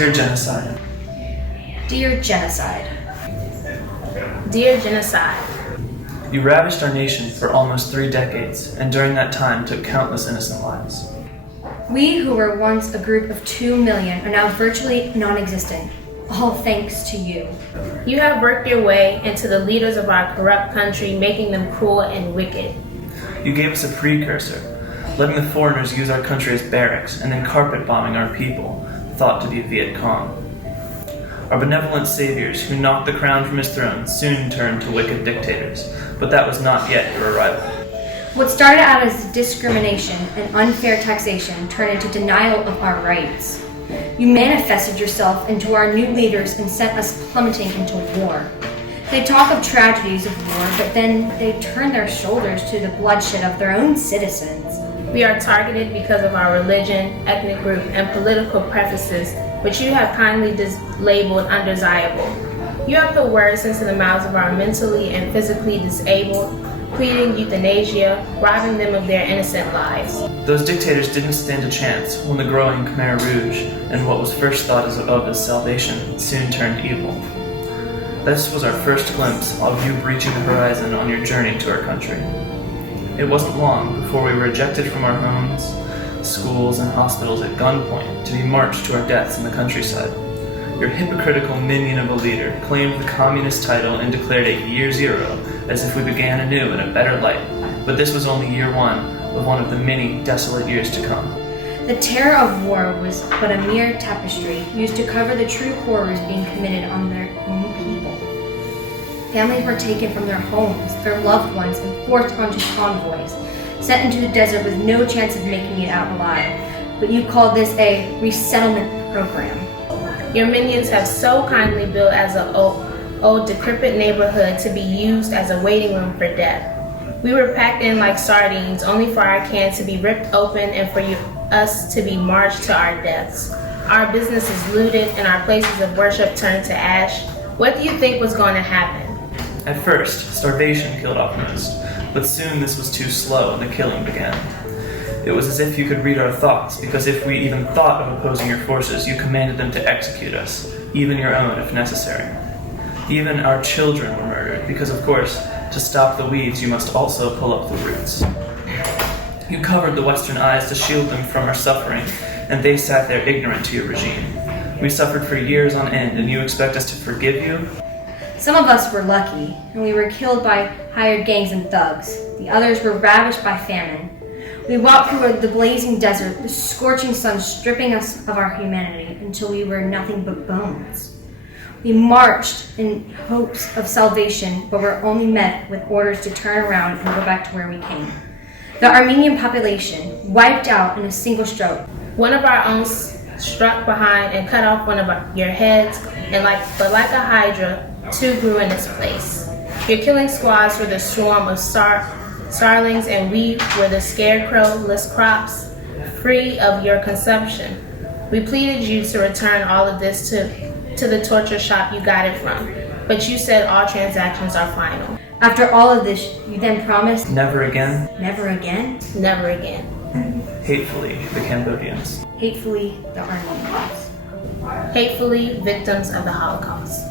Dear Genocide. Dear Genocide. Dear Genocide. You ravished our nation for almost 3 decades, and during that time took countless innocent lives. We who were once a group of 2 million are now virtually non-existent, all thanks to you. You have worked your way into the leaders of our corrupt country, making them cruel and wicked. You gave us a precursor, letting the foreigners use our country as barracks and then carpet bombing our people, thought to be Viet Cong. Our benevolent saviors who knocked the crown from his throne soon turned to wicked dictators, but that was not yet your arrival. What started out as discrimination and unfair taxation turned into denial of our rights. You manifested yourself into our new leaders and sent us plummeting into war. They talk of tragedies of war, but then they turn their shoulders to the bloodshed of their own citizens. We are targeted because of our religion, ethnic group, and political preferences, which you have kindly labeled undesirable. You have put words into the mouths of our mentally and physically disabled, pleading euthanasia, robbing them of their innocent lives. Those dictators didn't stand a chance when the growing Khmer Rouge and what was first thought of as salvation soon turned evil. This was our first glimpse of you breaching the horizon on your journey to our country. It wasn't long before we were ejected from our homes, schools, and hospitals at gunpoint to be marched to our deaths in the countryside. Your hypocritical minion of a leader claimed the communist title and declared it year zero, as if we began anew in a better light. But this was only year one of the many desolate years to come. The terror of war was but a mere tapestry used to cover the true horrors being committed on their own people. Families were taken from their homes, their loved ones, and forced onto convoys, sent into the desert with no chance of making it out alive. But you called this a resettlement program. Your minions have so kindly built as an old decrepit neighborhood to be used as a waiting room for death. We were packed in like sardines, only for our can to be ripped open and for us to be marched to our deaths. Our businesses looted and our places of worship turned to ash. What do you think was going to happen? At first, starvation killed off most, but soon this was too slow and the killing began. It was as if you could read our thoughts, because if we even thought of opposing your forces, you commanded them to execute us, even your own if necessary. Even our children were murdered, because of course, to stop the weeds you must also pull up the roots. You covered the Western eyes to shield them from our suffering, and they sat there ignorant to your regime. We suffered for years on end, and you expect us to forgive you? Some of us were lucky, and we were killed by hired gangs and thugs. The others were ravished by famine. We walked through the blazing desert, the scorching sun stripping us of our humanity until we were nothing but bones. We marched in hopes of salvation, but were only met with orders to turn around and go back to where we came. The Armenian population wiped out in a single stroke. One of our own struck behind and cut off one of your heads, and like a hydra, 2 grew in its place. Your killing squads were the swarm of starlings, and we were the scarecrow-less crops, free of your consumption. We pleaded you to return all of this to the torture shop you got it from, but you said all transactions are final. After all of this, you then promised, Never again? never again? Never again. Hatefully, the Cambodians. Hatefully, the Armenians. Hatefully, victims of the Holocaust.